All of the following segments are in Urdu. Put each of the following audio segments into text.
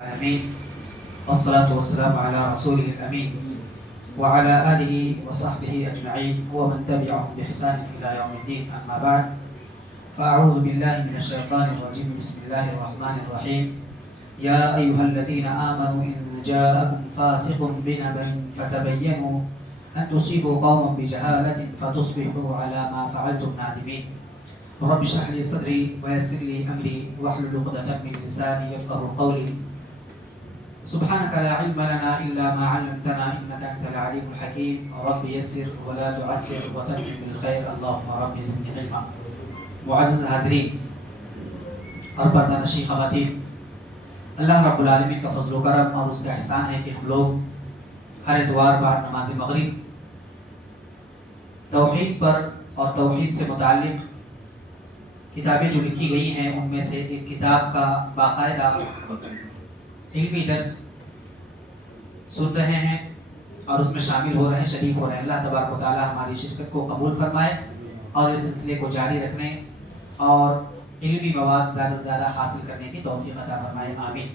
آمين والصلاة والسلام على رسوله الأمين وعلى آله وصحبه أجمعين ومن تبعهم بإحسان إلى يوم الدين. أما بعد فأعوذ بالله من الشيطان الرجيم. بسم الله الرحمن الرحيم. يا أيها الذين آمنوا إن جاءكم فاسق بنبأ فتبينوا أن تصيبوا قوما بجهالة فتصبحوا على ما فعلتم نادمين. رب اشرح لي صدري ويسر لي أمري واحلل عقدة من لساني يفقهوا قولي. سبحانك لا علم لنا إلا ما علمتنا إنك أنت العليم الحكيم. رب يسر ولا تعسر وتمم بالخير اللهم رب زدني علما. معزز حاضرین اور پردہ نشین خواتین، اللہ رب العالمین کا فضل و کرم اور اس کا احسان ہے کہ ہم لوگ ہر اتوار بعد نماز مغرب توحید پر اور توحید سے متعلق کتابیں جو لکھی گئی ہیں ان میں سے ایک کتاب کا باقاعدہ علمی درس سن رہے ہیں اور اس میں شامل ہو رہے ہیں، شریک ہو رہے ہیں۔ اللہ تبارک و تعالی ہماری شرکت کو قبول فرمائے اور اس سلسلے کو جاری رکھنے اور علمی مواد زیادہ سے زیادہ حاصل کرنے کی توفیق عطا فرمائے، آمین۔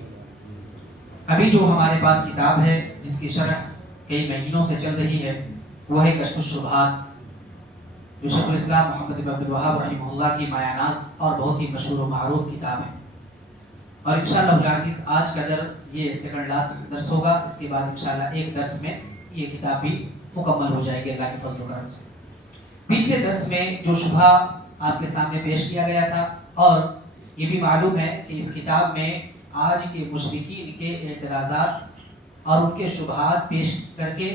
ابھی جو ہمارے پاس کتاب ہے جس کی شرح کئی مہینوں سے چل رہی ہے وہ ہے کشف الشبہات، جو شیخ الاسلام محمد بن عبد الوہاب رحمہ اللہ کی مایہ ناز اور بہت ہی مشہور و معروف کتاب ہے۔ اور انشاءاللہ العزیز آج کا یہ سیکنڈ لاسٹ درس ہوگا، اس کے بعد انشاءاللہ ایک درس میں یہ کتاب بھی مکمل ہو جائے گی اللہ کے فضل و کرم سے۔ پچھلے درس میں جو شبہ آپ کے سامنے پیش کیا گیا تھا، اور یہ بھی معلوم ہے کہ اس کتاب میں آج کے مشرکین کے اعتراضات اور ان کے شبہات پیش کر کے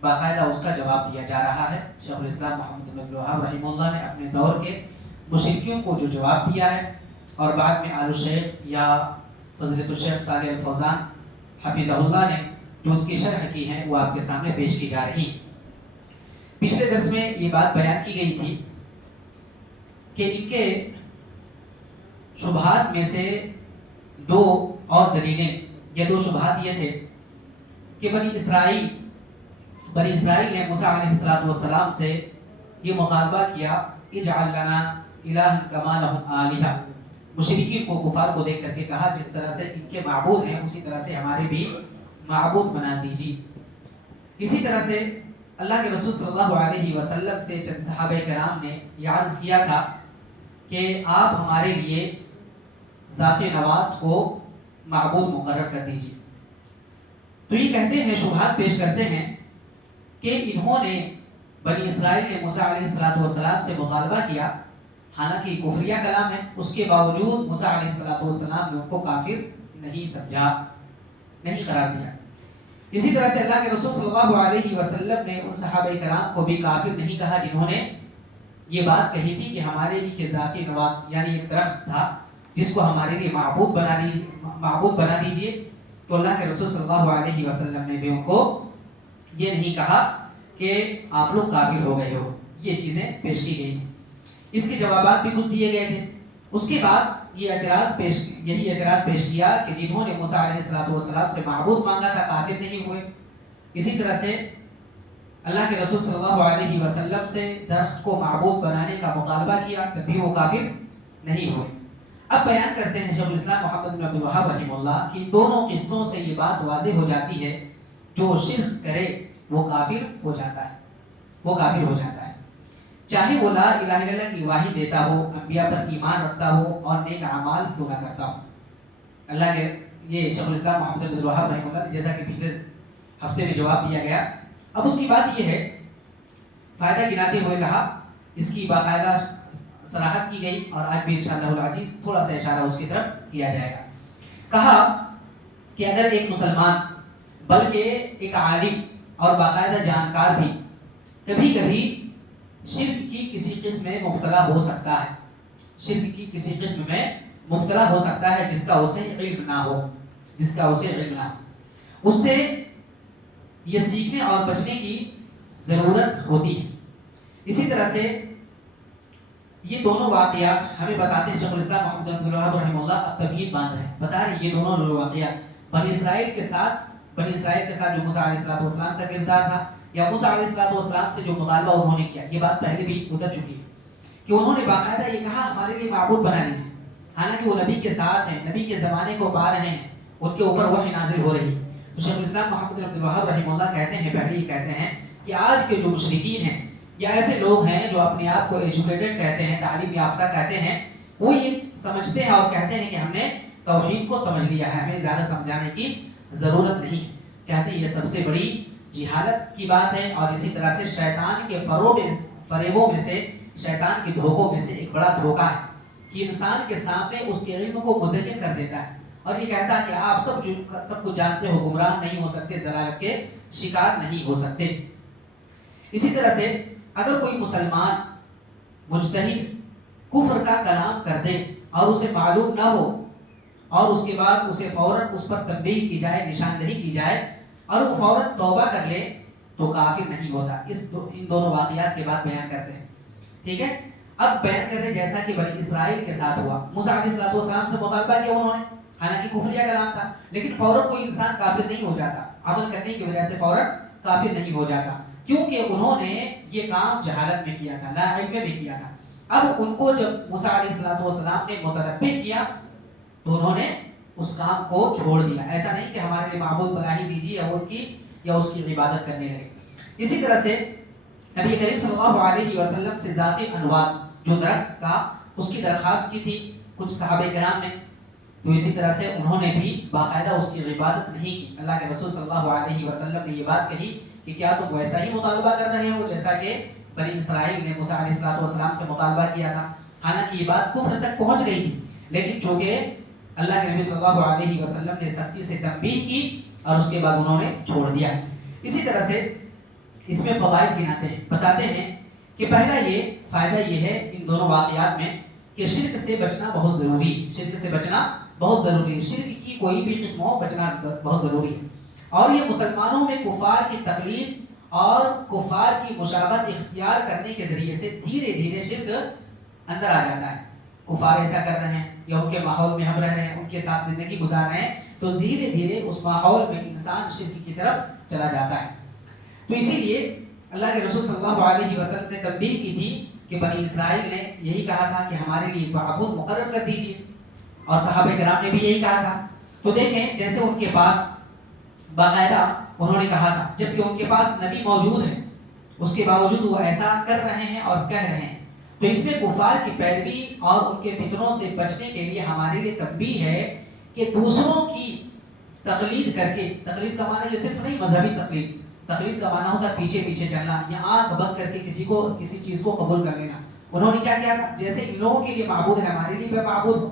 باقاعدہ اس کا جواب دیا جا رہا ہے۔ شیخ الاسلام محمد بن عبد الوہاب رحمہ اللہ نے اپنے دور کے مشرکیوں کو جو جواب دیا ہے، اور بعد میں آل الشیخ یا فضیلت الشیخ صالح الفوزان حفظہ اللہ نے جو اس کی شرح کی ہیں وہ آپ کے سامنے پیش کی جا رہی۔ پچھلے درس میں یہ بات بیان کی گئی تھی کہ ان کے شبہات میں سے دو اور دلیلیں، یہ دو شبہات یہ تھے کہ بنی اسرائیل نے موسیٰ علیہ السلام سے یہ مطالبہ کیا اجعل لنا الہا کما لہم آلہہ۔ مشرکین کو، کفار کو دیکھ کر کے کہا جس طرح سے ان کے معبود ہیں اسی طرح سے ہمارے بھی معبود بنا دیجیے۔ اسی طرح سے اللہ کے رسول صلی اللہ علیہ وسلم سے چند صحابہ کرام نے یہ عرض کیا تھا کہ آپ ہمارے لیے ذات نوات کو معبود مقرر کر دیجیے۔ تو یہ کہتے ہیں، شبہات پیش کرتے ہیں کہ انہوں نے، بنی اسرائیل نے موسیٰ علیہ السلام سے مطالبہ کیا، حالانکہ کفریہ کلام ہے، اس کے باوجود موسیٰ علیہ السلام نے ان کو کافر نہیں سمجھا، نہیں قرار دیا۔ اسی طرح سے اللہ کے رسول صلی اللہ علیہ وسلم نے ان صحابہ کرام کو بھی کافر نہیں کہا جنہوں نے یہ بات کہی تھی کہ ہمارے لیے کہ ذاتی نوات یعنی ایک درخت تھا جس کو ہمارے لیے معبود بنا دیجئے۔ تو اللہ کے رسول صلی اللہ علیہ وسلم نے بھی ان کو یہ نہیں کہا کہ آپ لوگ کافر ہو گئے ہو، یہ چیزیں پیش کی گئی تھیں۔ اس کے جوابات بھی کچھ دیے گئے تھے۔ اس کے بعد یہی اعتراض پیش کیا کہ جنہوں نے موسیٰ علیہ السلام سے معبود مانگا تھا کافر نہیں ہوئے، اسی طرح سے اللہ کے رسول صلی اللہ علیہ وسلم سے درخت کو معبود بنانے کا مطالبہ کیا تب بھی وہ کافر نہیں ہوئے۔ اب بیان کرتے ہیں شیخ الاسلام محمد بن عبد الوہاب رحمہ اللہ کہ دونوں قصوں سے یہ بات واضح ہو جاتی ہے، جو شرک کرے وہ کافر ہو جاتا ہے، چاہے وہ لا الہ الا اللہ کی گواہی دیتا ہو، انبیاء پر ایمان رکھتا ہو اور نیک اعمال کیوں نہ کرتا ہو۔ اللہ کے یہ شیخ الاسلام محمد بن عبد الوہاب رحمہ اللہ جیسا کہ پچھلے ہفتے میں جواب دیا گیا۔ اب اس کی بات یہ ہے، فائدہ گناتے ہوئے کہا، اس کی باقاعدہ صراحت کی گئی اور آج بھی انشاءاللہ العزیز تھوڑا سا اشارہ اس کی طرف کیا جائے گا۔ کہا کہ اگر ایک مسلمان بلکہ ایک عالم اور باقاعدہ جانکار بھی کبھی کبھی شرک کی کسی قسم میں مبتلا ہو سکتا ہے، جس کا اسے علم نہ ہو، اس سے یہ سیکھنے اور بچنے کی ضرورت ہوتی ہے۔ اسی طرح سے یہ دونوں واقعات ہمیں بتاتے ہیں، شیخ الاسلام محمد بن عبد الوہاب رحمہ اللہ اب تمہید باندھ رہے ہیں، بتا رہے ہیں یہ دونوں واقعات بنی اسرائیل کے ساتھ جو موسیٰ علیہ السلام کا کردار تھا، یا موسیٰ علیہ السلام سے جو مطالبہ انہوں نے کیا، یہ بات پہلے بھی گزر چکی ہے کہ انہوں نے باقاعدہ یہ کہا ہمارے لیے معبود بنا لیجیے، حالانکہ وہ نبی کے ساتھ ہیں، نبی کے زمانے کو پا رہے ہیں، ان کے اوپر وحی نازل ہو رہی. تو شیخ الاسلام محمد بن عبد الوہاب رحمہ اللہ کہتے ہیں، پہلے یہ کہتے ہیں کہ آج کے جو مشرکین ہیں یا ایسے لوگ ہیں جو اپنے آپ کو ایجوکیٹڈ کہتے ہیں، تعلیم یافتہ کہتے ہیں، وہ یہ سمجھتے ہیں اور کہتے ہیں کہ ہم نے توحید کو سمجھ لیا ہے، ہمیں زیادہ سمجھانے کی ضرورت نہیں. کہتے ہیں یہ سب سے بڑی جہالت کی بات ہے، اور اسی طرح سے شیطان کے فریبوں میں سے، شیطان کے دھوکوں میں سے ایک بڑا دھوکہ ہے کہ انسان کے سامنے اس کے علم کو مزین کر دیتا ہے اور یہ کہتا ہے کہ آپ سب کو جانتے ہو، گمراہ نہیں ہو سکتے، ضلالت کے شکار نہیں ہو سکتے. اسی طرح سے اگر کوئی مسلمان مجتہد کفر کا کلام کر دے اور اسے معلوم نہ ہو اور اس کے بعد اسے فوراً اس پر تنبیہ کی جائے، نشاندہی کی جائے اور وہ فوراً توبہ کر لے تو کافر نہیں ہوتا. ان دونوں واقعات کے بعد بیان کرتے ہیں. ٹھیک ہے، اب بیان کرتے ہیں جیسا کہ بنی اسرائیل کے ساتھ ہوا. موسیٰ علیہ السلام سے مطالبہ کیا انہوں نے، حالانکہ کفریہ کلام تھا، لیکن فوراً کوئی انسان کافر نہیں ہو جاتا، عمل کرنے کی وجہ سے فوراً کافر نہیں ہو جاتا، کیونکہ انہوں نے یہ کام جہالت میں کیا تھا، لا علم میں کیا تھا. اب ان کو جب موسیٰ علیہ السلام نے متنبہ کیا تو انہوں نے اس کام کو چھوڑ دیا. ایسا نہیں کہ ہمارے لیے معبود بنا ہی دیجیے یا اس کی عبادت کرنے لگے. اسی طرح سے نبی کریم صلی اللہ علیہ وسلم سے ذاتی انوات جو درخت کا، اس کی درخواست کی تھی کچھ صحابہ کرام نے، تو اسی طرح سے انہوں نے بھی باقاعدہ اس کی عبادت نہیں کی. اللہ کے رسول صلی اللہ علیہ وسلم نے یہ بات کہی کہ کیا تم ویسا ہی مطالبہ کر رہے ہو جیسا کہ بنی اسرائیل نے موسیٰ علیہ السلام سے مطالبہ کیا تھا. حالانکہ یہ بات کفر تک پہنچ گئی تھی، لیکن چونکہ اللہ کے نبی صلی اللہ علیہ وسلم نے سختی سے تنبیہ کی اور اس کے بعد انہوں نے چھوڑ دیا. اسی طرح سے اس میں فوائد گناتے ہیں، بتاتے ہیں کہ پہلا یہ فائدہ یہ ہے ان دونوں واقعات میں کہ شرک سے بچنا بہت ضروری ہے. شرک سے بچنا بہت ضروری ہے، شرک کی کوئی بھی قسم ہو بچنا بہت ضروری ہے. اور یہ مسلمانوں میں کفار کی تقلید اور کفار کی مشابہت اختیار کرنے کے ذریعے سے دھیرے دھیرے شرک اندر آ جاتا ہے. کفار ایسا کر رہے ہیں یا ان کے ماحول میں ہم رہ رہے ہیں، ان کے ساتھ زندگی گزار رہے ہیں، تو دھیرے دھیرے اس ماحول میں انسان شرک کی طرف چلا جاتا ہے. تو اسی لیے اللہ کے رسول صلی اللہ علیہ وسلم نے تنبیہ کی تھی کہ بنی اسرائیل نے یہی کہا تھا کہ ہمارے لیے معبود مقرر کر دیجیے، اور صحابہ کرام نے بھی یہی کہا تھا. تو دیکھیں جیسے ان کے پاس باقاعدہ انہوں نے کہا تھا، جبکہ ان کے پاس نبی موجود ہے، اس کے باوجود وہ ایسا کر رہے ہیں اور کہہ رہے ہیں. تو اس میں کفار کی پیروی اور ان کے فتنوں سے بچنے کے لیے ہمارے لیے تنبیہ ہے کہ دوسروں کی تقلید کر کے، تقلید کا معنی یہ صرف نہیں مذہبی تقلید، تقلید کا معنی ہوتا ہے پیچھے پیچھے چلنا یا آنکھ بند کر کے کسی چیز کو قبول کر لینا. انہوں نے کیا کیا تھا، جیسے ان لوگوں کے لیے معبود ہے ہمارے لیے بھی معبود ہو،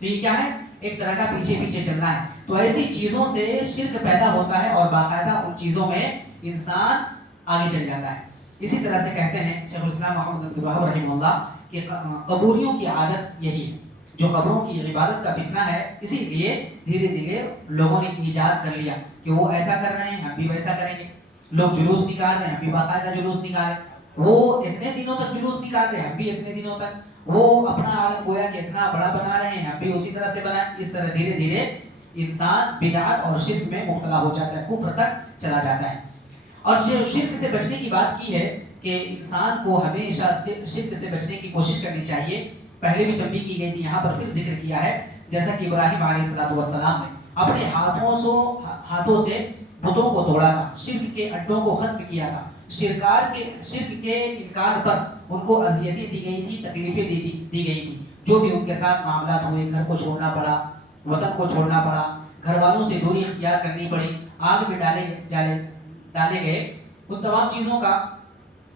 تو یہ کیا ہے، ایک طرح کا پیچھے پیچھے چلنا ہے. تو ایسی چیزوں سے شرک پیدا ہوتا ہے اور باقاعدہ ان چیزوں میں انسان آگے چل جاتا ہے. اسی طرح سے کہتے ہیں شیخ الاسلام محمد بن عبد الوہاب رحمہ اللہ کہ قبوریوں کی عادت یہی ہے، جو قبروں کی عبادت کا فتنہ ہے، اسی لیے دھیرے دھیرے لوگوں نے ایجاد کر لیا کہ وہ ایسا کر رہے ہیں ہم بھی ویسا کریں گے. لوگ جلوس نکال رہے ہیں ہم بھی باقاعدہ جلوس نکالیں، وہ اتنے دنوں تک جلوس نکال رہے ہیں ہم بھی اتنے دنوں تک، وہ اپنا عالم گویا کہ اتنا بڑا بنا رہے ہیں ہم بھی اسی طرح سے بنائیں. اس طرح دھیرے دھیرے انسان بدعت اور شرک میں مبتلا ہو جاتا ہے، کفر تک چلا جاتا ہے. اور جو شرک سے بچنے کی بات کی ہے کہ انسان کو ہمیشہ شرک سے بچنے کی کوشش کرنی چاہیے. پہلے بھی تنبیہ کی گئی تھی، یہاں پر پھر ذکر کیا ہے. جیسا کہ ابراہیم علیہ السلام نے اپنے ہاتھوں سے بتوں کو توڑا تھا، شرک کے اڈوں کو ختم کیا تھا، شرک کے انکار پر ان کو اذیتیں دی گئی تھی، تکلیفیں دی گئی تھی. جو بھی ان کے ساتھ معاملات ہوئے، گھر کو چھوڑنا پڑا، وطن کو چھوڑنا پڑا، گھر والوں سے دوری اختیار کرنی پڑی، آگ میں ڈالے گئے. ان تمام چیزوں کا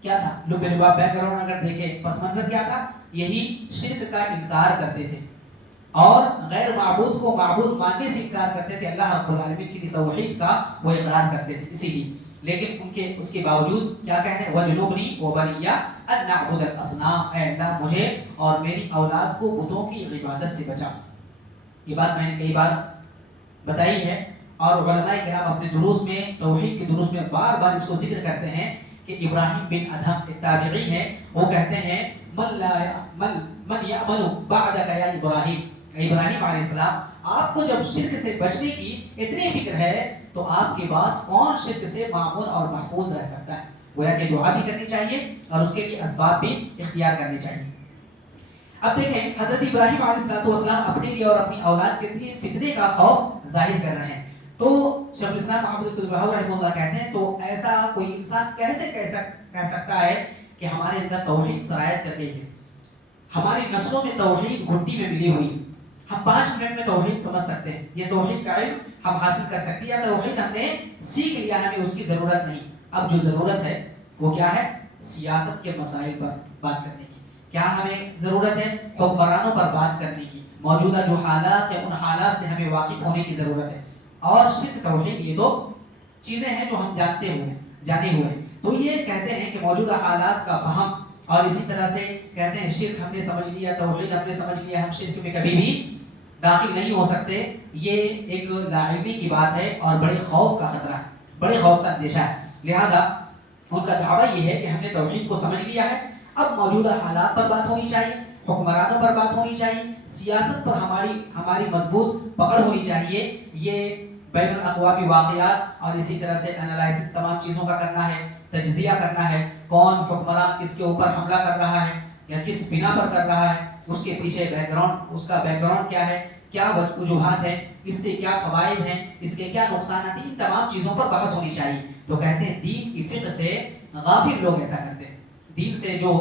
کیا تھا، لب لباب بیک گراؤنڈ اگر دیکھیں پس منظر کیا تھا، یہی شرک کا انکار کرتے تھے اور غیر معبود کو معبود ماننے سے انکار کرتے تھے. اللہ رب العالمین کی توحید کا وہ اقرار کرتے تھے اسی لیے، لیکن اس کے باوجود کیا کہتے ہیں، وَجُنُوبْنِي وَبَنِيَّ أَن نَعْبُدَ الْأَصْنَامَ، اے اللہ مجھے اور میری اولاد کو بتوں کی عبادت سے بچا. یہ بات میں نے کئی بار بتائی ہے اور علماء کرام اپنے دروس میں، توحید کے دروس میں بار بار اس کو ذکر کرتے ہیں کہ ابراہیم بن ادھم ایک تابعی ہے، وہ کہتے ہیں من یأمن بعدک یا ابراہیم، ابراہیم علیہ السلام آپ کو جب شرک سے بچنے کی اتنی فکر ہے تو آپ کے بعد کون شرک سے مامون اور محفوظ رہ سکتا ہے. گویا کہ دعا بھی کرنی چاہیے اور اس کے لیے اسباب بھی اختیار کرنے چاہیے. اب دیکھیں حضرت ابراہیم علیہ السلام اپنے لیے اور اپنی اولاد کے لیے فتنے کا خوف ظاہر کر رہے ہیں. تو شیخ الاسلام محمد بن عبد الوہاب رحمہ اللہ کہتے ہیں تو ایسا کوئی انسان کیسے کہہ سکتا ہے کہ ہمارے اندر توحید سرایت کر گئی ہے, ہماری نسلوں میں توحید گھٹی میں ملی ہوئی, ہم 5 منٹ میں توحید سمجھ سکتے ہیں, یہ توحید کا علم ہم حاصل کر سکتے ہیں, یا توحید ہم نے سیکھ لیا, ہمیں اس کی ضرورت نہیں. اب جو ضرورت ہے وہ کیا ہے؟ سیاست کے مسائل پر بات کرنے کی. کیا ہمیں ضرورت ہے؟ حکمرانوں پر بات کرنے کی. موجودہ جو حالات ہیں ان حالات سے ہمیں واقف ہونے کی ضرورت ہے. اور شرک توحید یہ دو چیزیں ہیں جو ہم جانے ہوئے ہیں. تو یہ کہتے ہیں کہ موجودہ حالات کا فہم, اور اسی طرح سے کہتے ہیں شرک ہم نے سمجھ لیا, توحید ہم نے سمجھ لیا, ہم شرک میں کبھی بھی داخل نہیں ہو سکتے. یہ ایک لاعلمی کی بات ہے اور بڑے خوف کا خطرہ ہے, بڑے خوف کا اندیشہ ہے. لہذا ان کا دعویٰ یہ ہے کہ ہم نے توحید کو سمجھ لیا ہے, اب موجودہ حالات پر بات ہونی چاہیے, حکمرانوں پر بات ہونی چاہیے, سیاست پر ہماری مضبوط پکڑ ہونی چاہیے. یہ بین الاقوامی واقعات اور اسی طرح سے انالائسس تمام چیزوں کا کرنا ہے, تجزیہ کرنا ہے, کون حکمران کس کے اوپر حملہ کر رہا ہے یا کس بنا پر کر رہا ہے, اس کے پیچھے اس کا بیک گراؤنڈ کیا ہے, کیا وجوہات ہیں, اس سے کیا فوائد ہیں, اس کے کیا نقصانات ہیں, ان تمام چیزوں پر بحث ہونی چاہیے. تو کہتے ہیں دین کی فقہ سے غافل لوگ ایسا کرتے ہیں, دین سے جو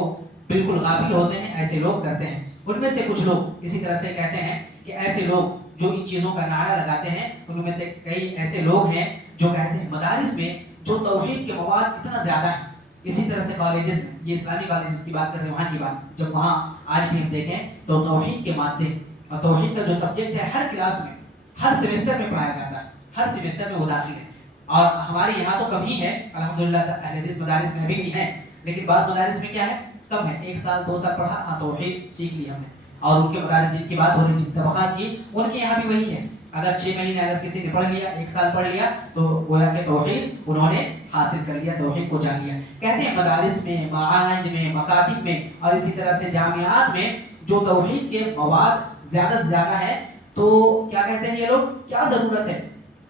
بالکل غافل ہوتے ہیں ایسے لوگ کرتے ہیں. ان میں سے کچھ لوگ اسی طرح سے کہتے ہیں کہ ایسے لوگ جو ان چیزوں کا نعرہ لگاتے ہیں, ان میں سے کئی ایسے لوگ ہیں جو کہتے ہیں مدارس میں جو توحید کے مواد اتنا زیادہ ہے, اسی طرح سے کالجز میں, یہ اسلامی کالجز کی بات کر رہے ہیں, وہاں کی بات, جب وہاں آج بھی ہم دیکھیں تو توحید کے مادے اور توحید کا جو سبجیکٹ ہے ہر کلاس میں ہر سیمسٹر میں پڑھایا جاتا ہے, ہر سیمسٹر میں وہ داخل ہے. اور ہمارے یہاں تو کم ہی ہے الحمدللہ, اہل حدیث مدارس میں بھی ہیں, لیکن بعض مدارس میں کیا ہے کم ہے, 1 سال 2 سال پڑھا, ہاں توحید سیکھ لی ہم نے. اور ان کے مدارس کی بات ہو رہی, جن طبقات کی, ان کے یہاں بھی وہی ہے. اگر 6 مہینے اگر کسی نے پڑھ لیا, 1 سال پڑھ لیا, تو گویا کہ توحید انہوں نے حاصل کر لیا, توحید کو جان لیا. کہتے ہیں مدارس میں, معاہد میں, مکاتب میں اور اسی طرح سے جامعات میں جو توحید کے مواد زیادہ سے زیادہ ہے, تو کیا کہتے ہیں یہ لوگ, کیا ضرورت ہے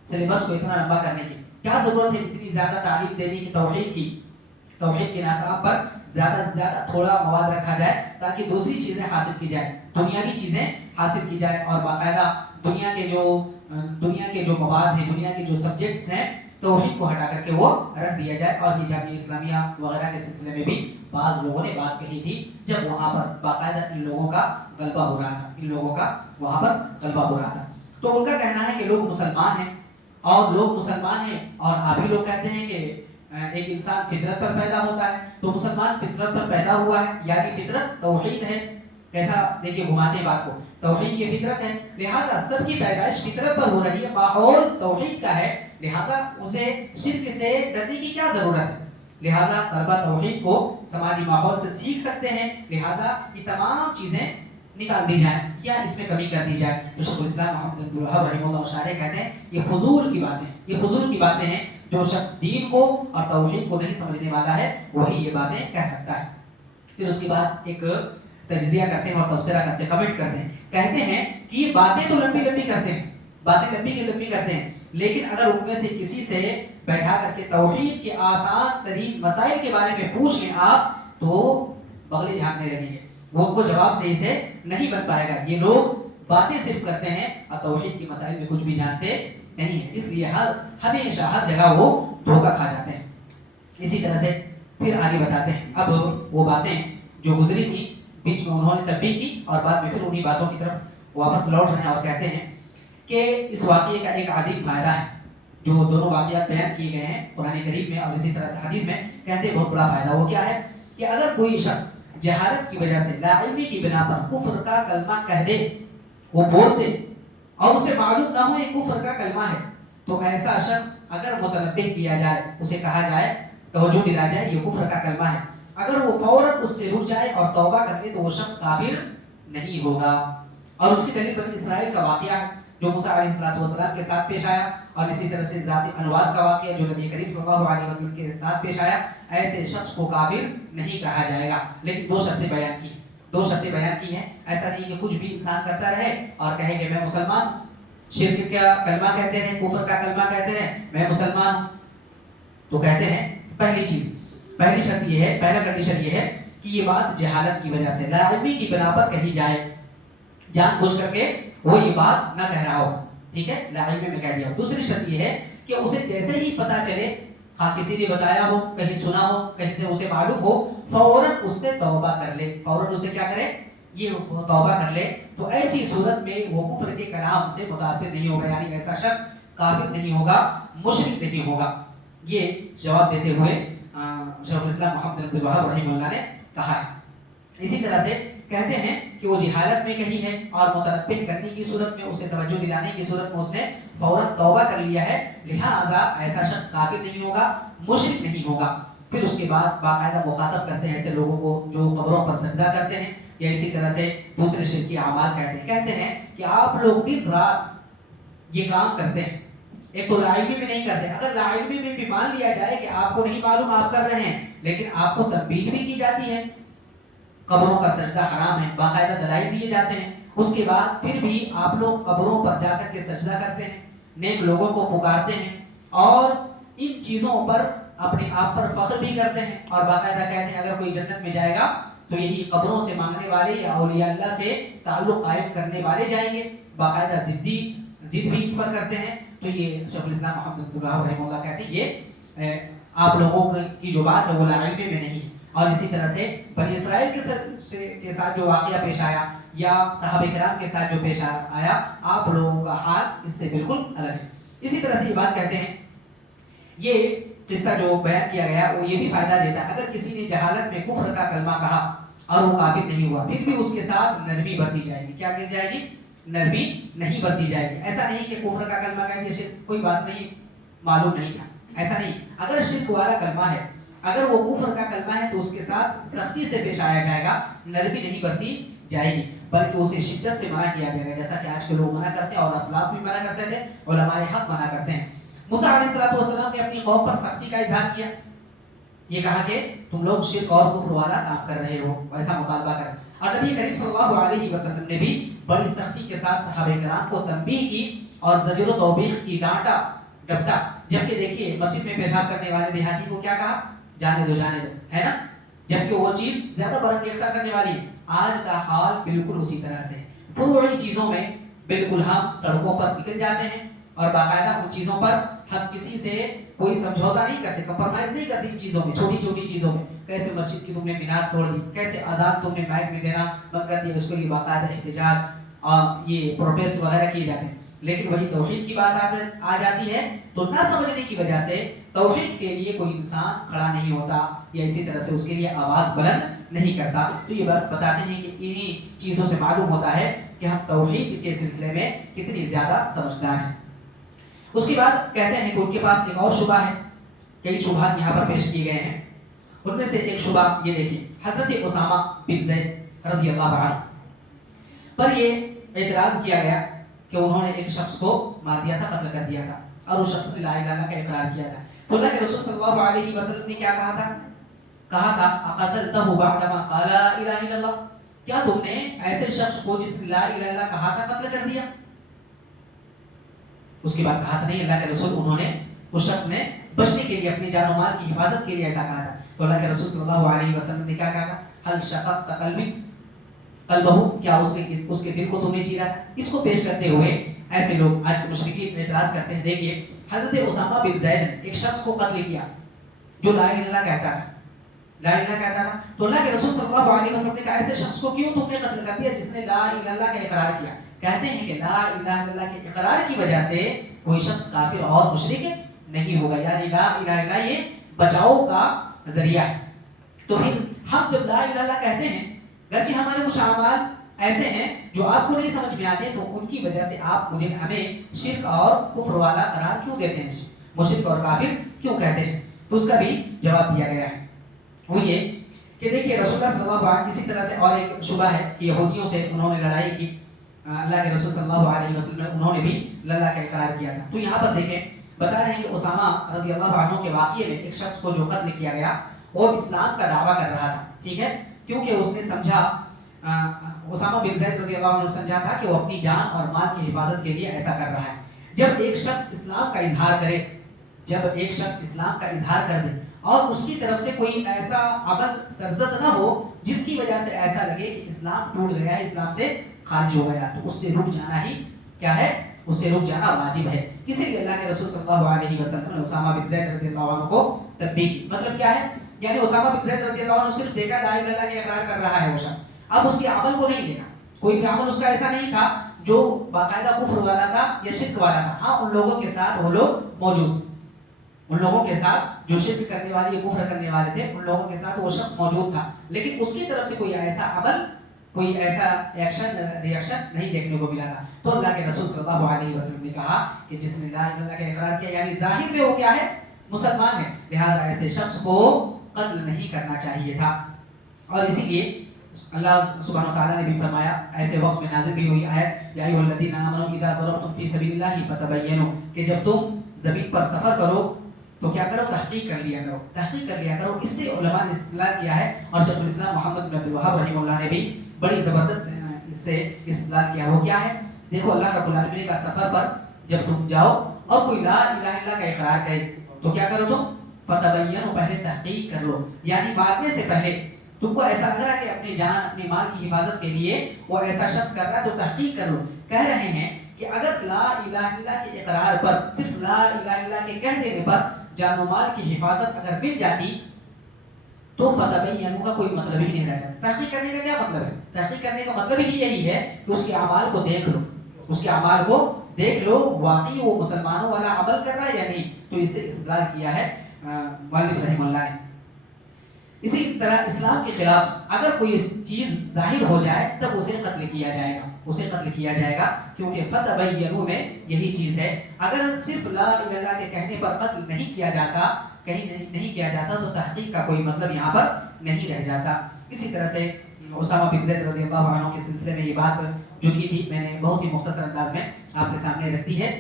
سلیبس کو اتنا لمبا کرنے کی, کیا ضرورت ہے اتنی زیادہ تعلیم دینے کی توحید کے نصاب پر زیادہ سے زیادہ تھوڑا مواد رکھا جائے تاکہ دوسری چیزیں حاصل کی جائے, دنیاوی چیزیں حاصل کی جائے, اور باقاعدہ دنیا کے جو مواد ہیں, دنیا کے جو سبجیکٹس ہیں, توحید کو ہٹا کر کے وہ رکھ دیا جائے. اور یہ جامعہ اسلامیہ وغیرہ کے سلسلے میں بھی بعض لوگوں نے بات کہی تھی, جب وہاں پر باقاعدہ ان لوگوں کا غلبہ ہو رہا تھا, تو ان کا کہنا ہے کہ لوگ مسلمان ہیں اور آپ بھی لوگ کہتے ہیں کہ ایک انسان فطرت پر پیدا ہوتا ہے, تو مسلمان فطرت پر پیدا ہوا ہے, یعنی فطرت توحید ہے. کیسا دیکھیے گھماتے ہیں بات کو, توحید یہ فطرت ہے, لہٰذا سب کی پیدائش فطرت پر ہو رہی ہے, ماحول توحید کا ہے, لہٰذا اسے شرک سے ڈرنے کی کیا ضرورت ہے. لہٰذا طلبہ توحید کو سماجی ماحول سے سیکھ سکتے ہیں, لہٰذا یہ تمام چیزیں نکال دی جائیں یا اس میں کمی کر دی جائے. تو شیخ الاسلام محمد بن عبد الوہاب رحمہ اللہ شارح کہتے ہیں یہ فضول کی باتیں ہیں. جو شخص دین کو اور توحید کو نہیں سمجھنے والا ہے وہی یہ باتیں کہہ سکتا ہے. پھر اس کے بعد ایک تجزیہ کرتے ہیں اور تبصرہ کرتے ہیں, کمنٹ کرتے ہیں, کہتے ہیں کہ یہ باتیں تو لمبی کرتے ہیں, لیکن اگر ان میں سے کسی سے بیٹھا کر کے توحید کے آسان ترین مسائل کے بارے میں پوچھ لیں آپ, تو بغلیں جھانکنے لگیں گے, وہ ان کو جواب صحیح سے نہیں بن پائے گا. یہ لوگ باتیں صرف کرتے ہیں اور توحید کے مسائل میں کچھ بھی جانتے نہیں ہیں, اس لیے ہمیشہ ہر جگہ وہ دھوکہ کھا جاتے ہیں. اسی طرح سے پھر آگے بتاتے ہیں, اب وہ باتیں جو گزری تھیں بیچ میں انہوں نے تنبیہ کی اور بعد میں پھر انہی باتوں کی طرف واپس لوٹ رہے ہیں, اور کہتے ہیں کہ اس واقعے کا ایک عظیم فائدہ ہے. جو دونوں واقعات بیان کیے گئے ہیں قرآن کریم میں اور اسی طرح سے حدیث میں, کہتے ہیں بہت بڑا فائدہ. وہ کیا ہے کہ اگر کوئی شخص جہالت کی وجہ سے, لا علمی کی بنا پر کفر کا کلمہ کہہ دے, وہ بول دے اور اسے معلوم نہ ہو یہ کفر کا کلمہ ہے, تو ایسا شخص اگر متنبہ کیا جائے, اسے کہا جائے, توجہ دلا جائے یہ کفر کا کلمہ ہے, اگر وہ فوراً اس سے رک جائے اور توبہ کر لے تو وہ شخص کافر نہیں ہوگا. اور اس کی دلیل بنی اسرائیل کا واقعہ ہے جو موسیٰ علیہ السلام کے ساتھ پیش آیا, اور اسی طرح سے ذاتی انوار کا واقعہ جو نبی کریم صلی اللہ علیہ وسلم کے ساتھ پیش آیا. ایسے شخص کو کافر نہیں کہا جائے گا, لیکن 2 شرطیں بیان کی ہیں. ایسا نہیں کہ کچھ بھی انسان کرتا رہے اور کہے کہ میں مسلمان, شرک کا کلمہ کہتے رہے, کفر کا کلمہ کہتے رہے, میں مسلمان ہوں. تو کہتے ہیں پہلی شرط یہ ہے, پہلا کنڈیشن یہ ہے کہ یہ بات جہالت کی وجہ سے، لا علمی کی بنا پر کہی جائے، جان بوجھ کر کے وہ یہ بات نہ کہہ رہا ہو، ٹھیک ہے، لا علمی میں کہہ دیا ہو۔ دوسری شرط یہ ہے کہ اسے جیسے ہی پتہ چلے، ہاں کسی نے بتایا ہو، کہیں سنا ہو، کہیں سے اسے معلوم ہو، فوراً اس سے توبہ کر لے، فوراً اسے کیا کرے، یہ توبہ کر لے، تو ایسی صورت میں وہ کفر کے کلام سے متاثر نہیں ہوگا، یعنی ایسا شخص کافر نہیں ہوگا، مشرک نہیں ہوگا۔ یہ جواب دیتے ہوئے شیخ الاسلام محمد بن عبد الوہاب رحمہ اللہ نے کہا ہے۔ اسی طرح سے کہتے ہیں کہ وہ جہالت میں کہی ہے اور متنبہ کرنے کی صورت میں، اسے توجہ دلانے کی صورت میں اس نے فوراً توبہ کر لیا ہے، لہٰذا ایسا شخص کافر نہیں ہوگا، مشرک نہیں ہوگا۔ پھر اس کے بعد باقاعدہ مخاطب کرتے ہیں ایسے لوگوں کو جو قبروں پر سجدہ کرتے ہیں، یا اسی طرح سے دوسرے شرکی اعمال کہتے ہیں کہ آپ لوگ دن رات یہ کام کرتے ہیں، ایک تو لا علمی میں نہیں کرتے، اگر لا علمی میں بھی مان لیا جائے کہ آپ کو نہیں معلوم آپ کر رہے ہیں، لیکن آپ کو تنبیہ بھی کی جاتی ہے، قبروں کا سجدہ حرام ہے، باقاعدہ دلائل دیے جاتے ہیں، اس کے بعد پھر بھی آپ لوگ قبروں پر جا کر کے سجدہ کرتے ہیں، نیک لوگوں کو پکارتے ہیں، اور ان چیزوں پر اپنے آپ پر فخر بھی کرتے ہیں، اور باقاعدہ کہتے ہیں اگر کوئی جنت میں جائے گا تو یہی قبروں سے مانگنے والے یا اولیاء اللہ سے تعلق قائم کرنے والے جائیں گے، باقاعدہ ضد بھی اس پر کرتے ہیں۔ تو یہ شیخ الاسلام محمد بن عبد الوہاب رحمہ اللہ کہتے ہیں یہ آپ لوگوں کی جو بات ہے وہ لا علمی میں نہیں ہے۔ اور اسی طرح سے بنی اسرائیل کے ساتھ جو واقعہ پیش آیا یا صحابہ کرام کے ساتھ جو پیش آیا، آپ لوگوں کا حال اس سے بالکل الگ ہے۔ اسی طرح سے یہ بات کہتے ہیں، یہ قصہ جو بیان کیا گیا وہ یہ بھی فائدہ دیتا ہے، اگر کسی نے جہالت میں کفر کا کلمہ کہا اور وہ کافر نہیں ہوا، پھر بھی اس کے ساتھ نرمی برتی جائے گی، کیا کی جائے گی، نرمی نہیں برتی جائے گی۔ ایسا نہیں کہ کفر کا کلمہ کہہ دیا، شرک کوئی بات نہیں، معلوم نہیں تھا، ایسا نہیں۔ اگر شرک والا کلمہ ہے، اگر وہ کفر کا کلمہ ہے تو اس کے ساتھ سختی سے پیش آیا جائے گا، نرمی نہیں برتی جائے گی، بلکہ اسے شدت سے منع کیا جائے گا، جیسا کہ آج کے لوگ منع کرتے ہیں اور اسلاف بھی منع کرتے تھے، علماء حق منع کرتے ہیں۔ موسیٰ علیہ السلام نے اپنی قوم پر سختی کا اظہار کیا، یہ کہا کہ تم لوگ شرک اور کفر والا کام کر رہے ہو، ویسا مطالبہ کریں، اور نبی کریم صلی اللہ علیہ وسلم نے بھی بڑی سختی کے ساتھ صحابہ کرام کو تنبیہ کی اور زجر و توبیخ کی، ڈانٹا ڈپٹا۔ جبکہ دیکھیے مسجد میں پیشاب کرنے والے دیہاتی کو کیا کہا، جانے دو ہے نا، جبکہ وہ چیز زیادہ برانگیختہ کرنے والی ہے۔ آج کا حال بالکل اسی طرح سے، فروعی چیزوں میں بالکل ہم سڑکوں پر نکل جاتے ہیں اور باقاعدہ ان چیزوں پر ہم کسی سے کوئی سمجھوتا نہیں کرتے، کمپرمائز نہیں کرتے ان چیزوں میں، چھوٹی چھوٹی چیزوں میں، کیسے مسجد کی تم نے مینار توڑ دی، کیسے اذان تم نے مائک میں دینا بند کر دیا، اس کے لیے باقاعدہ احتجاج اور یہ پروٹیسٹ وغیرہ کیے جاتے ہیں۔ لیکن وہی توحید کی بات آ جاتی ہے تو نہ سمجھنے کی وجہ سے توحید کے لیے کوئی انسان کھڑا نہیں ہوتا یا اسی طرح سے اس کے لیے آواز بلند نہیں کرتا۔ تو یہ بات بتاتے ہیں کہ انہی چیزوں سے معلوم ہوتا ہے کہ ہم توحید کے سلسلے میں کتنی زیادہ سمجھدار ہیں۔ اس کے بعد کہتے ہیں کہ ان کے پاس ایک اور شبہ ہے، کئی شبہات یہاں پر پیش کیے گئے ہیں، ان میں سے ایک شبہ یہ دیکھیے، حضرت اسامہ بن زید رضی اللہ عنہ پر یہ اعتراض کیا گیا کہ انہوں نے ایک شخص کو مار دیا تھا، قتل کر دیا تھا، اور اس شخص نے لا الہ الا اللہ کا اقرار کیا تھا، تو اللہ کے رسول صلی اللہ علیہ وسلم نے کیا کہا تھا اقتلتہ بعدما قال لا الہ الا اللہ، کیا تم نے ایسے شخص کو جس نے لا الہ الا اللہ کہا تھا قتل کر دیا؟ اس کے بعد کہا تھا نہیں اللہ کے رسول، انہوں نے اس شخص نے بچنے کے لیے، اپنی جان و مال کی حفاظت کے لیے ایسا کہا تھا، تو اللہ کے رسول صلی اللہ علیہ وسلم نے کیا کہا تھا، حل شققت قلبہ، کیا اس کے دل کو تم نے چیرا تھا؟ اس کو پیش کرتے ہوئے ایسے لوگ آج کے مشرکین اعتراض کرتے ہیں، دیکھیے حضرت اسامہ بن زید نے ایک شخص کو قتل کیا جو لا الہ الا اللہ کہتا ہے، لا الہ الا اللہ کہتا تھا، تو اللہ کے رسول صلی اللہ علیہ وسلم نے کہا ایسے شخص کو کیوں تم نے قتل کر دیا جس نے لا الہ الا اللہ کا اقرار کیا؟ کہتے ہیں کہ لا الہ الا اللہ کے اقرار کی وجہ سے کوئی شخص کافر اور مشرک نہیں ہوگا، یعنی لا الہ الا اللہ یہ بچاؤ کا ذریعہ ہے۔ تو پھر ہم جب لا الہ الا اللہ کہتے ہیں، گرچہ ہمارے کچھ اعمال ایسے ہیں جو آپ کو نہیں سمجھ میں آتے، تو ان کی وجہ سے آپ ہمیں شرک اور کفر والا قرار کیوں دیتے ہیں، مشرک اور کافر کیوں کہتے ہیں؟ تو اس کا بھی جواب دیا گیا ہے، وہ یہ کہ دیکھیے رسول اللہ صلی اللہ علیہ، اسی طرح سے اور ایک شبہ ہے کہ یہودیوں سے انہوں نے لڑائی کی، اللہ کے رسول صلی اللہ علیہ وسلم انہوں نے بھی اللہ کا اقرار کیا تھا۔ تو یہاں پر دیکھیں بتا رہے ہیں کہ اسامہ رضی اللہ عنہ کے واقعے میں ایک شخص کو جو قتل کیا گیا وہ اسلام کا دعویٰ کر رہا تھا، ٹھیک ہے، کیونکہ اس نے سمجھا، اسامہ بن زید رضی اللہ عنہ نے سمجھا تھا کہ وہ اپنی جان اور مال کی حفاظت کے لیے ایسا کر رہا ہے۔ جب ایک شخص اسلام کا اظہار کرے جب ایک شخص اسلام کا اظہار کر دے اور اس کی طرف سے کوئی ایسا عمل سرزد نہ ہو جس کی وجہ سے ایسا لگے کہ اسلام ٹوٹ گیا ہے، اسلام سے خارج ہو گیا، تو اس سے رک جانا ہی کیا ہے، اس سے رک جانا واجب ہے۔ اسی لیے اللہ کے رسول صلی اللہ علیہ وسلم نے اسامہ بن زید رضی اللہ عنہ کو تنبیہ کی۔ مطلب کیا ہے، یعنی اسامہ بن زید رضی اللہ عنہ صرف دیکھا لا الہ الا اللہ کے اقرار کر رہا ہے وہ شخص، اب اس کے عمل کو نہیں دیکھا، کوئی بھی عمل اس کا ایسا نہیں تھا جو باقاعدہ کفر والا تھا یا شرک والا تھا۔ ہاں ان لوگوں کے ساتھ وہ لوگ موجود، ان لوگوں کے ساتھ جو شرک کرنے والے یا کفر کرنے والے تھے ان لوگوں کے ساتھ وہ شخص موجود تھا، لیکن اس کی طرف سے کوئی ایسا عمل، کوئی ایسا ریئیکشن نہیں دیکھنے کو ملا تھا۔ تو اللہ کے رسول صلی اللہ علیہ وسلم نے کہا کہ جس نے لا الہ الا اللہ کا اقرار کیا یعنی ظاہر میں وہ کیا ہے، مسلمان ہے، لہٰذا ایسے شخص کو قتل نہیں کرنا چاہیے تھا۔ اور اسی لیے اللہ سبحانہ و تعالیٰ نے بھی فرمایا، ایسے وقت میں نازل بھی ہوئی آیت یا ایھا الذین آمنوا اذا ضربتم فی سبیل اللہ فتبینوا، کہ جب تم زمین پر سفر کرو تو کیا کرو، تحقیق کر لیا کرو، تحقیق کر لیا کرو۔ اس سے علماء نے استدلال کیا ہے اور شیخ الاسلام محمد بن عبد الوہاب رحمہ اللہ نے بھی بڑی زبردست اس سے استدلال کیا۔ وہ کیا ہے، دیکھو اللہ رب العالمین کا سفر پر جب تم جاؤ اور کوئی لا الہ الا اللہ کا اقرار کرے تو کیا کرو تم، فتبینوا، پہلے تحقیق کر لو، یعنی مارنے سے پہلے تم کو ایسا لگ رہا ہے کہ اپنی جان اپنی مال کی حفاظت کے لیے وہ ایسا شخص کر رہا ہے تو تحقیق کر لو۔ کہہ رہے ہیں کہ اگر لا الہ الا اللہ کے اقرار پر، صرف لا الہ الا اللہ کے کہہ دینے پر جان و مال کی حفاظت اگر مل جاتی تو فتبینوا کا کوئی مطلب ہی نہیں رہ جاتا۔ تحقیق کرنے کا کیا مطلب ہے، تحقیق کرنے کا مطلب ہی یہی ہے کہ اس کے اعمال کو دیکھ لو، اس کے اعمال کو دیکھ لو واقعی وہ مسلمانوں والا عمل کر رہا ہے یا نہیں۔ تو اس سے استدلال کیا ہے مؤلف رحمہ اللہ نے۔ اسی طرح اسلام کے خلاف اگر کوئی چیز ظاہر ہو جائے تب اسے قتل کیا جائے گا، اسے قتل کیا جائے گا، کیونکہ فتبینوا میں یہی چیز ہے۔ اگر صرف لا الہ الا اللہ کے کہنے پر قتل نہیں کیا جاتا، کہیں نہیں کیا جاتا تو تحقیق کا کوئی مطلب یہاں پر نہیں رہ جاتا۔ اسی طرح سے اسامہ بن زید رضی اللہ عنہ کے سلسلے میں یہ بات جو کی تھی میں نے بہت ہی مختصر انداز میں آپ کے سامنے رکھ دی ہے۔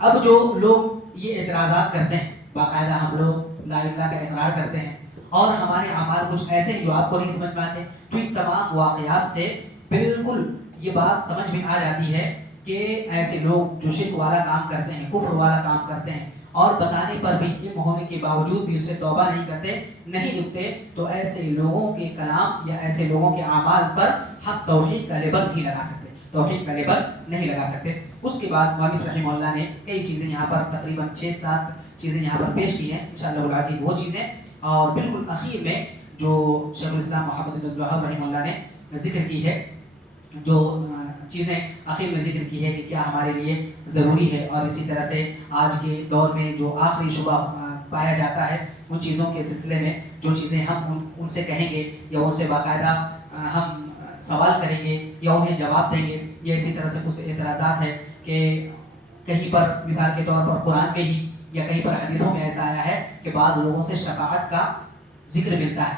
اب جو لوگ یہ اعتراضات کرتے ہیں، باقاعدہ ہم لوگ لا الہ الا اللہ کا اقرار کرتے ہیں اور ہمارے اعمال کچھ ایسے ہیں جو آپ کو نہیں سمجھ میں آتے، تو ان تمام واقعات سے بالکل یہ بات سمجھ میں آ جاتی ہے کہ ایسے لوگ جو شرک والا کام کرتے ہیں، کفر والا کام کرتے ہیں اور بتانے پر بھی علم ہونے کے باوجود بھی اس سے توبہ نہیں کرتے، نہیں رکتے، تو ایسے لوگوں کے کلام یا ایسے لوگوں کے اعمال پر ہم توحید کا لیبل نہیں لگا سکتے، توحید کا لیبل نہیں لگا سکتے۔ اس کے بعد مؤلف رحمہ اللہ نے کئی چیزیں یہاں پر تقریباً 6-7 چیزیں یہاں پر پیش کی ہیں، انشاءاللہ العزیز وہ چیزیں، اور بالکل اخیر میں جو شیخ الاسلام محمد بن عبد الوہاب رحمہ اللہ نے ذکر کی ہے، جو چیزیں آخر میں ذکر کی ہے کہ کیا ہمارے لیے ضروری ہے، اور اسی طرح سے آج کے دور میں جو آخری شبہ پایا جاتا ہے ان چیزوں کے سلسلے میں جو چیزیں ہم ان سے کہیں گے یا ان سے باقاعدہ ہم سوال کریں گے یا انہیں جواب دیں گے، یا اسی طرح سے کچھ اعتراضات ہے کہ کہیں پر مثال کے طور پر قرآن میں ہی یا کہیں پر حدیثوں میں ایسا آیا ہے کہ بعض لوگوں سے شفاعت کا ذکر ملتا ہے،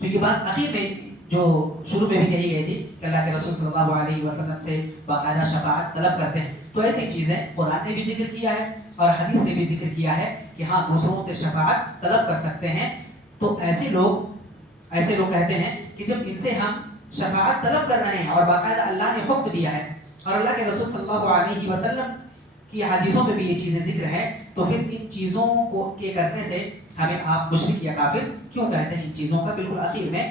تو یہ بات اخیر میں جو شروع میں بھی کہی گئی تھی کہ اللہ کے رسول صلی اللہ علیہ وسلم سے باقاعدہ شفاعت طلب کرتے ہیں، تو ایسی چیزیں قرآن نے بھی ذکر کیا ہے اور حدیث نے بھی ذکر کیا ہے کہ ہاں دوسروں سے شفاعت طلب کر سکتے ہیں۔ تو ایسے لوگ کہتے ہیں کہ جب ان سے ہم شفاعت طلب کر رہے ہیں اور باقاعدہ اللہ نے حکم دیا ہے اور اللہ کے رسول صلی اللہ علیہ وسلم کی حدیثوں میں بھی یہ چیزیں ذکر ہیں، تو پھر ان چیزوں کو کے کرنے سے ہمیں آپ مشرک یا کافر کیوں کہتے ہیں؟ ان چیزوں کا بالکل آخر میں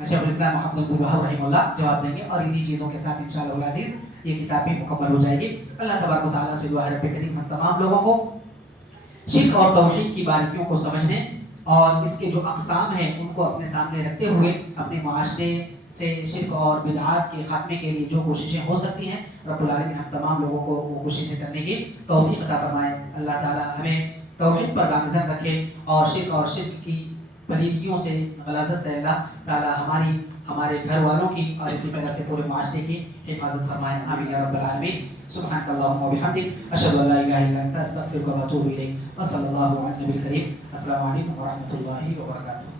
شیخ الاسلام محمد بن عبد الوہاب رحمہ اللہ جواب دیں گے، اور انہی چیزوں کے ساتھ انشاءاللہ العزیز یہ کتاب بھی مکمل ہو جائے گی۔ اللہ تبارک و تعالیٰ سے دعا ہے رب کریم ہم تمام لوگوں کو شرک اور توحید کی باریکیوں کو سمجھنے اور اس کے جو اقسام ہیں ان کو اپنے سامنے رکھتے ہوئے اپنے معاشرے سے شرک اور بدعات کے خاتمے کے لیے جو کوششیں ہو سکتی ہیں رب العالمین ہم تمام لوگوں کو وہ کوششیں کرنے کی توفیق عطا فرمائے۔ اللہ تعالیٰ ہمیں توحید پر گامزن رکھے اور شرک کی پلیدگیوں سے غلاظت سے اللہ تعالیٰ ہمارے گھر والوں کی اور اسی طرح سے پورے معاشرے کی حفاظت فرمائے، آمین یا رب العالمین۔ سبحانک اللہم و بحمدک، اشہد ان لا الہ الا انت، استغفرک و اتوب الیک، وصلی اللہ علی النبی الکریم۔ السلام علیکم ورحمۃ اللہ وبرکاتہ۔